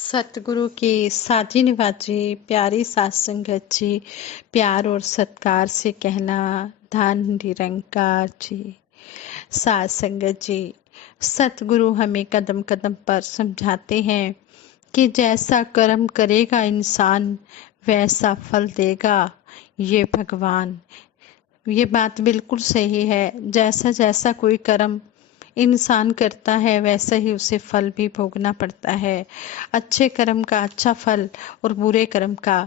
सतगुरु की साजी निवाजी प्यारी सात संगत जी, प्यार और सत्कार से कहना धन निरंकार जी। सात संगत जी, सतगुरु हमें कदम कदम पर समझाते हैं कि जैसा कर्म करेगा इंसान वैसा फल देगा ये भगवान। ये बात बिल्कुल सही है। जैसा जैसा कोई कर्म इंसान करता है वैसा ही उसे फल भी भोगना पड़ता है। अच्छे कर्म का अच्छा फल और बुरे कर्म का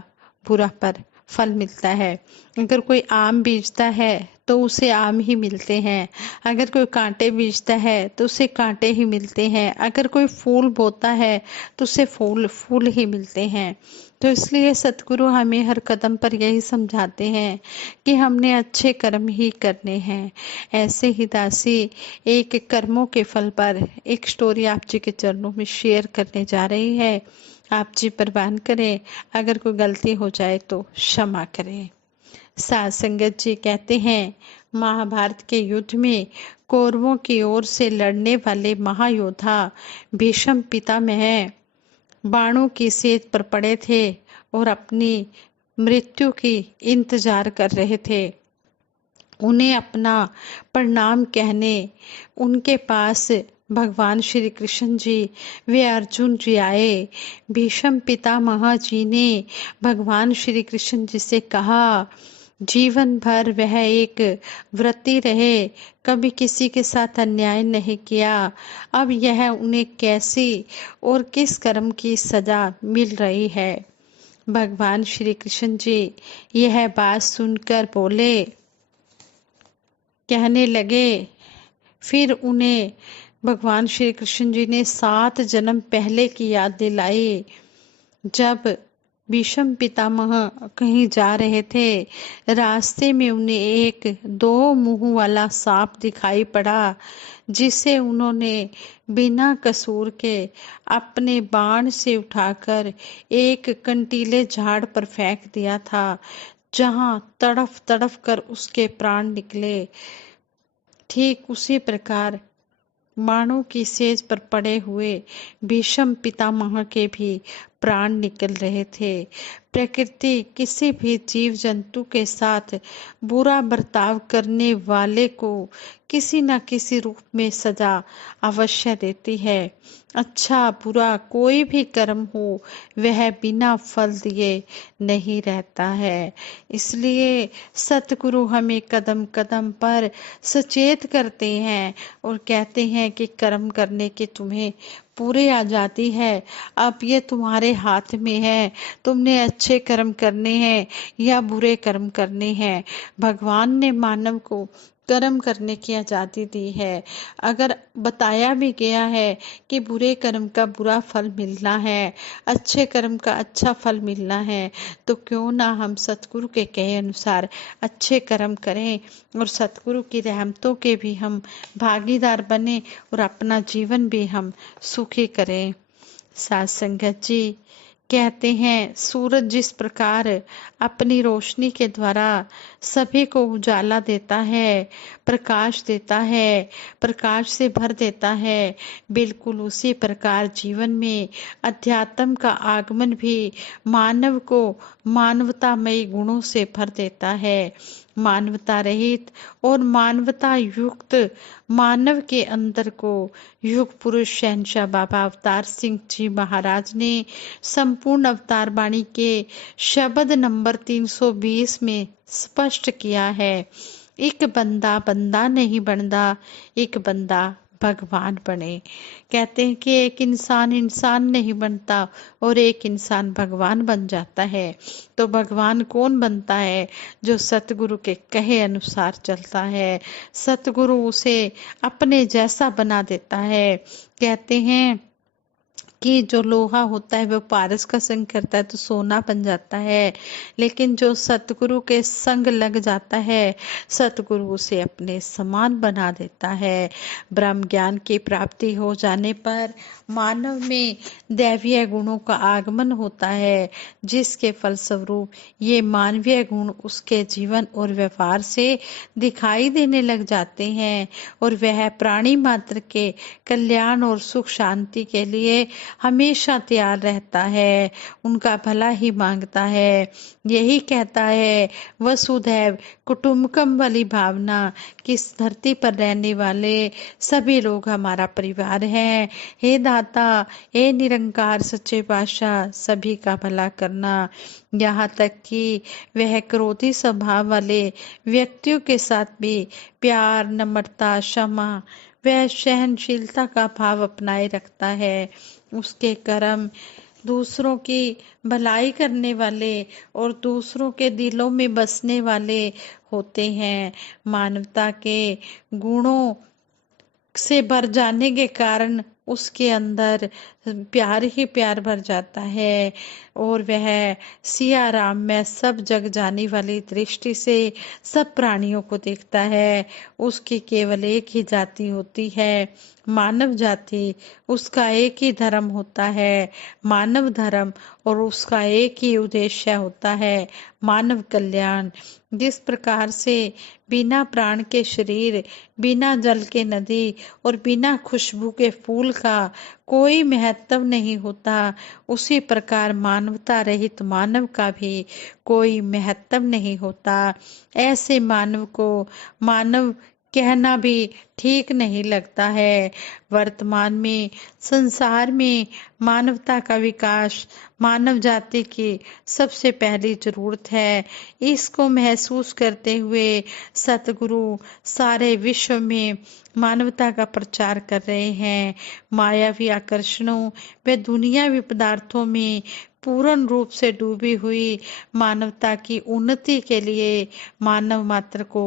बुरा पर फल मिलता है। अगर कोई आम बीजता है तो उसे आम ही मिलते हैं, अगर कोई कांटे बीजता है तो उसे कांटे ही मिलते हैं, अगर कोई फूल बोता है तो उसे फूल फूल ही मिलते हैं। तो इसलिए सतगुरु हमें हर कदम पर यही समझाते हैं कि हमने अच्छे कर्म ही करने हैं। ऐसे ही दासी एक कर्मों के फल पर एक स्टोरी आप जी के चरणों में शेयर करने जा रही है। आप जी प्रवान करें, अगर कोई गलती हो जाए तो क्षमा करें। सात संगत जी कहते हैं, महाभारत के युद्ध में कौरवों की ओर से लड़ने वाले महायोद्धा भीष्म पितामह बाणों की सेज पर पड़े थे और अपनी मृत्यु की इंतजार कर रहे थे। उन्हें अपना प्रणाम कहने उनके पास भगवान श्री कृष्ण जी वे अर्जुन जी आए। भीष्म पितामह जी ने भगवान श्री कृष्ण जी से कहा, जीवन भर वह एक व्रती रहे, कभी किसी के साथ अन्याय नहीं किया। अब यह उन्हें कैसी और किस कर्म की सजा मिल रही है। भगवान श्री कृष्ण जी यह बात सुनकर बोले, कहने लगे। फिर उन्हें भगवान श्री कृष्ण जी ने 7 जन्म पहले की याद दिलाई। जब भीष्म पितामह कहीं जा रहे थे, रास्ते में उन्हें एक 2 मुंह वाला सांप दिखाई पड़ा, जिसे उन्होंने बिना कसूर के अपने बाण से उठाकर एक कंटीले झाड़ पर फेंक दिया था, जहां तड़फ तड़फ कर उसके प्राण निकले। ठीक उसी प्रकार बाणों की सेज पर पड़े हुए भीष्म पितामह के भी प्राण निकल रहे थे। प्रकृति किसी भी जीव जंतु के साथ बुरा बर्ताव करने वाले को किसी न किसी रूप में सजा अवश्य देती है। अच्छा बुरा कोई भी कर्म हो वह बिना फल दिए नहीं रहता है। इसलिए सतगुरु हमें कदम कदम पर सचेत करते हैं और कहते हैं कि कर्म करने की तुम्हें पूरी आजादी है। अब ये तुम्हारे हाथ में है, तुमने अच्छे कर्म करने हैं या बुरे कर्म करने हैं। भगवान ने मानव को कर्म करने की आजादी दी है। अगर बताया भी गया है कि बुरे कर्म का बुरा फल मिलना है, अच्छे कर्म का अच्छा फल मिलना है, तो क्यों ना हम सतगुरु के कहे अनुसार अच्छे कर्म करें और सतगुरु की रहमतों के भी हम भागीदार बने और अपना जीवन भी हम सुखी करें। सात संगत जी कहते हैं, सूरज जिस प्रकार अपनी रोशनी के द्वारा सभी को उजाला देता है, प्रकाश देता है, प्रकाश से भर देता है, बिल्कुल उसी प्रकार जीवन में अध्यात्म का आगमन भी मानव को मानवतामयी गुणों से भर देता है। मानवता रहित और मानवता युक्त मानव के अंदर को युग पुरुष शहंशाह बाबा अवतार सिंह जी महाराज ने संपूर्ण अवतार वाणी के शब्द नंबर 320 में स्पष्ट किया है। एक बंदा बंदा नहीं बनता, एक बंदा भगवान बने। कहते हैं कि एक इंसान इंसान नहीं बनता और एक इंसान भगवान बन जाता है। तो भगवान कौन बनता है? जो सतगुरु के कहे अनुसार चलता है। सतगुरु उसे अपने जैसा बना देता है। कहते हैं कि जो लोहा होता है वो पारस का संग करता है तो सोना बन जाता है, लेकिन जो सतगुरु के संग लग जाता है सतगुरु उसे अपने समान बना देता है। ब्रह्म ज्ञान की प्राप्ति हो जाने पर मानव में दैवीय गुणों का आगमन होता है, जिसके फलस्वरूप ये मानवीय गुण उसके जीवन और व्यवहार से दिखाई देने लग जाते हैं और वह प्राणी मात्र के कल्याण और सुख शांति के लिए हमेशा तैयार रहता है, उनका भला ही मांगता है। यही कहता है वसुधैव कुटुम्बकम वाली भावना कि इस धरती पर रहने वाले सभी लोग हमारा परिवार हैं। हे दाता, हे निरंकार सच्चे पातशाह, सभी का भला करना। यहाँ तक कि वह क्रोधी स्वभाव वाले व्यक्तियों के साथ भी प्यार, नम्रता, क्षमा वह सहनशीलता का भाव अपनाए रखता है। उसके कर्म दूसरों की भलाई करने वाले और दूसरों के दिलों में बसने वाले होते हैं। मानवता के गुणों से भर जाने के कारण उसके अंदर प्यार ही प्यार भर जाता है और वह सिया राम में सब जग जाने वाली दृष्टि से सब प्राणियों को देखता है। उसकी केवल एक ही जाति होती है, मानव जाति। उसका एक ही धर्म होता है, मानव धर्म, और उसका एक ही उद्देश्य होता है, मानव कल्याण। जिस प्रकार से बिना प्राण के शरीर, बिना जल के नदी और बिना खुशबू के फूल का कोई महत्व नहीं होता, उसी प्रकार मानवता रहित मानव का भी कोई महत्व नहीं होता। ऐसे मानव को मानव कहना भी ठीक नहीं लगता है। वर्तमान में संसार में मानवता का विकास मानव जाति की सबसे पहली जरूरत है। इसको महसूस करते हुए सतगुरु सारे विश्व में मानवता का प्रचार कर रहे हैं। मायावी आकर्षणों व दुनियावी पदार्थों में पूर्ण रूप से डूबी हुई मानवता की उन्नति के लिए मानव मात्र को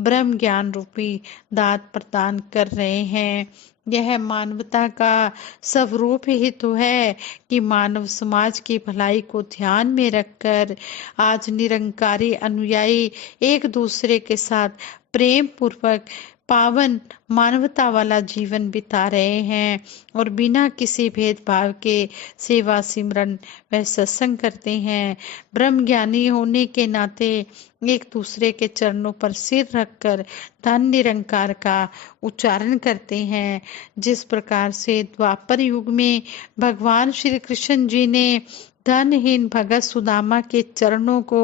ब्रह्म ज्ञान रूपी दात प्रदान कर रहे हैं। यह मानवता का स्वरूप ही तो है कि मानव समाज की भलाई को ध्यान में रखकर आज निरंकारी अनुयायी एक दूसरे के साथ प्रेम पूर्वक पावन मानवता वाला जीवन बिता रहे हैं और बिना किसी भेदभाव के सेवा सिमरन व सत्संग करते हैं। ब्रह्म ज्ञानी होने के नाते एक दूसरे के चरणों पर सिर रखकर धन निरंकार का उच्चारण करते हैं। जिस प्रकार से द्वापर युग में भगवान श्री कृष्ण जी ने धनहीन भगत सुदामा के चरणों को,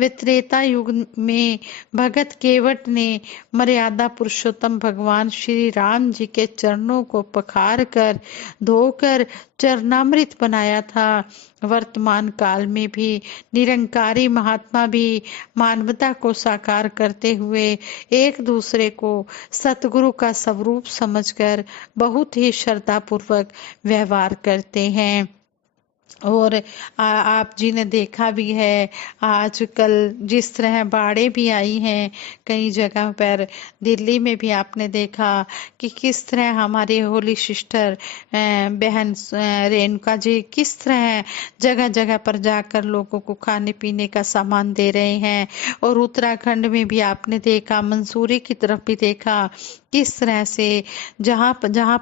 व त्रेता युग में भगत केवट ने मर्यादा पुरुषोत्तम भगवान श्री राम जी के चरणों को पखार कर धोकर चरणामृत बनाया था, वर्तमान काल में भी निरंकारी महात्मा भी मानवता को साकार करते हुए एक दूसरे को सतगुरु का स्वरूप समझकर बहुत ही श्रद्धा पूर्वक व्यवहार करते हैं। और आप जी ने देखा भी है आजकल जिस तरह बाढ़ें भी आई हैं कई जगह पर, दिल्ली में भी आपने देखा कि किस तरह हमारे होली सिस्टर बहन रेणुका जी किस तरह जगह जगह पर जाकर लोगों को खाने पीने का सामान दे रहे हैं। और उत्तराखंड में भी आपने देखा, मंसूरी की तरफ भी देखा किस तरह से जहाँ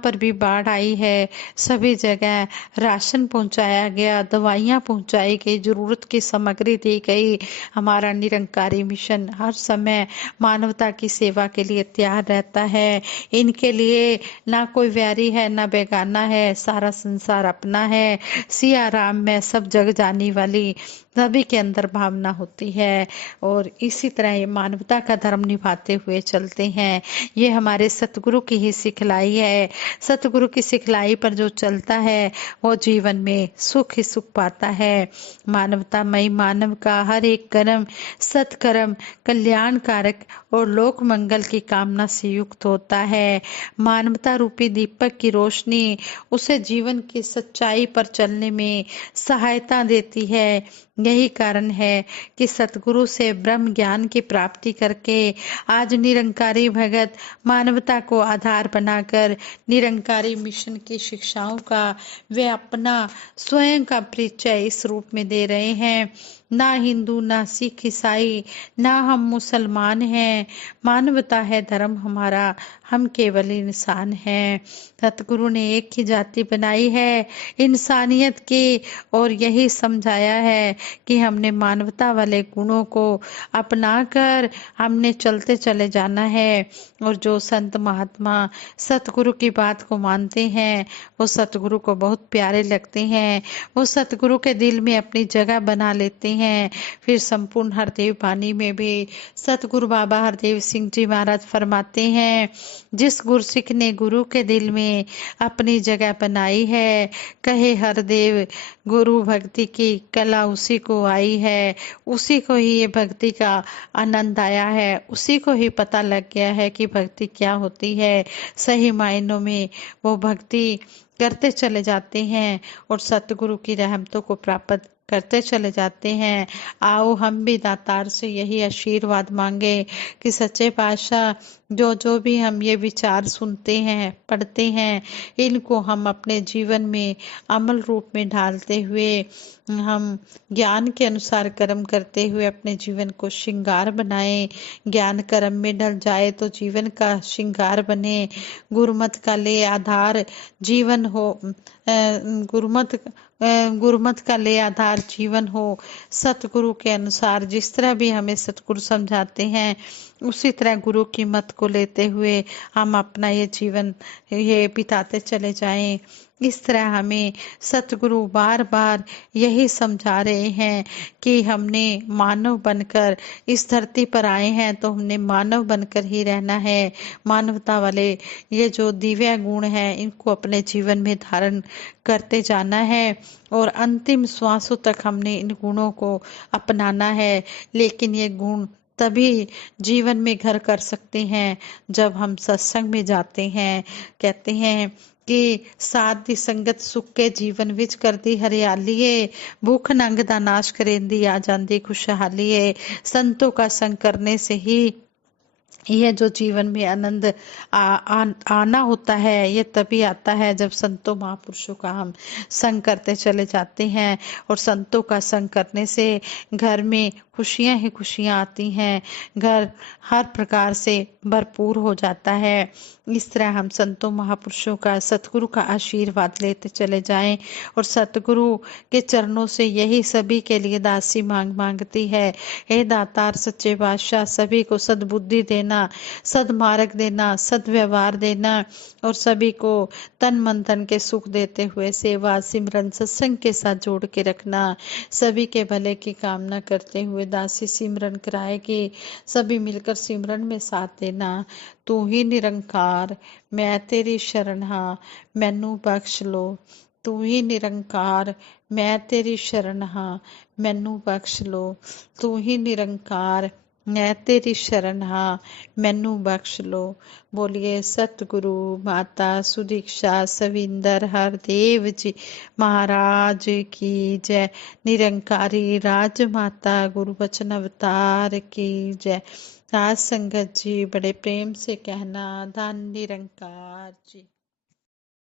पर भी बाढ़ आई है सभी जगह राशन पहुंचाया गया, दवाइयाँ पहुंचाई गई, जरूरत की सामग्री दी गई। हमारा निरंकारी मिशन हर समय मानवता की सेवा के लिए तैयार रहता है। इनके लिए ना कोई वैरी है ना बेगाना है, सारा संसार अपना है। सिया राम में सब जग जाने वाली सभी के अंदर भावना होती है और इसी तरह ये मानवता का धर्म निभाते हुए चलते हैं। ये हमारे सतगुरु की ही सिखलाई है। सतगुरु की सिखलाई पर जो चलता है वो जीवन में सुख ही सुख पाता है। मानवतामयी मानव का हर एक कर्म सत्कर्म, कल्याणकारक और लोक मंगल की कामना से युक्त होता है। मानवता रूपी दीपक की रोशनी उसे जीवन की सच्चाई पर चलने में सहायता देती है। यही कारण है कि सतगुरु से ब्रह्म ज्ञान की प्राप्ति करके आज निरंकारी भगत मानवता को आधार बनाकर निरंकारी मिशन की शिक्षाओं का वे अपना स्वयं का परिचय इस रूप में दे रहे हैं। ना हिंदू, ना सिख, ईसाई, ना हम मुसलमान हैं, मानवता है धर्म हमारा, हम केवल इंसान हैं। सतगुरु ने एक ही जाति बनाई है इंसानियत की, और यही समझाया है कि हमने मानवता वाले गुणों को अपनाकर हमने चलते चले जाना है। और जो संत महात्मा सतगुरु की बात को मानते हैं वो सतगुरु को बहुत प्यारे लगते हैं, वो सतगुरु के दिल में अपनी जगह बना लेते हैं। फिर संपूर्ण हरदेव बानी में भी सतगुरु बाबा हरदेव सिंह जी महाराज फरमाते हैं, जिस गुरसिख ने गुरु के दिल में अपनी जगह बनाई है, कहे हरदेव गुरु भक्ति की कला उसी को आई है, उसी को ही ये भक्ति का आनंद आया है, उसी को ही पता लग गया है कि भक्ति क्या होती है। सही मायनों में वो भक्ति करते चले जाते हैं और सतगुरु की रहमतों को प्राप्त करते चले जाते हैं। आओ हम भी दातार से यही आशीर्वाद मांगे कि सच्चे पातशाह जो जो भी हम ये विचार सुनते हैं पढ़ते हैं, इनको हम अपने जीवन में अमल रूप में ढालते हुए हम ज्ञान के अनुसार कर्म करते हुए अपने जीवन को श्रृंगार बनाएं। ज्ञान कर्म में ढल जाए तो जीवन का श्रृंगार बने। गुरुमत का ले आधार जीवन हो, गुरुमत का ले आधार जीवन हो। सतगुरु के अनुसार जिस तरह भी हमें सतगुरु समझाते हैं उसी तरह गुरु की मत को लेते हुए हम अपना ये जीवन ये बिताते चले जाएं। इस तरह हमें सतगुरु बार बार यही समझा रहे हैं कि हमने मानव बनकर इस धरती पर आए हैं तो हमने मानव बनकर ही रहना है। मानवता वाले ये जो दिव्य गुण हैं इनको अपने जीवन में धारण करते जाना है और अंतिम श्वासों तक हमने इन गुणों को अपनाना है। लेकिन ये गुण तभी जीवन में घर कर सकते हैं जब हम सत्संग में जाते हैं। कहते हैं कि साध दी संगत सुख के जीवन विच करदी हरियालीए, भूख नंग दा नाश करेंदी आ जांदी खुशहालीए। संतों का संग करने से ही यह जो जीवन में आनंद आना होता है ये तभी आता है जब संतों महापुरुषों का हम संग करते चले जाते हैं। और संतों का संग करने से घर में खुशियां ही खुशियां आती हैं, घर हर प्रकार से भरपूर हो जाता है। इस तरह हम संतों महापुरुषों का सतगुरु का आशीर्वाद लेते चले जाएं और सतगुरु के चरणों से यही सभी के लिए दासी मांगती है। हे दातार सच्चे बादशाह, सभी को सद्बुद्धि देना, सदमार्ग देना, सदव्यवहार देना और सभी को तन मन धन के सुख देते हुए सेवा सिमरन सत्संग के साथ जोड़ के रखना। सभी के भले की कामना करते हुए दासी सिमरन कराएगी। सभी मिलकर सिमरन में साथ देना। तू ही निरंकार मैं तेरी शरण हाँ, मैनू बख्श लो। तू ही निरंकार मैं तेरी शरण हाँ, मैनू बख्श लो। तू ही निरंकार मैं तेरी शरण हाँ, मैनू बख्श लो। बोलिए सतगुरु माता सुदीक्षा सविंदर हरदेव जी महाराज की जय। निरंकारी राजमाता गुरु वचन अवतार की जय। साध संगत जी बड़े प्रेम से कहना धन निरंकार जी।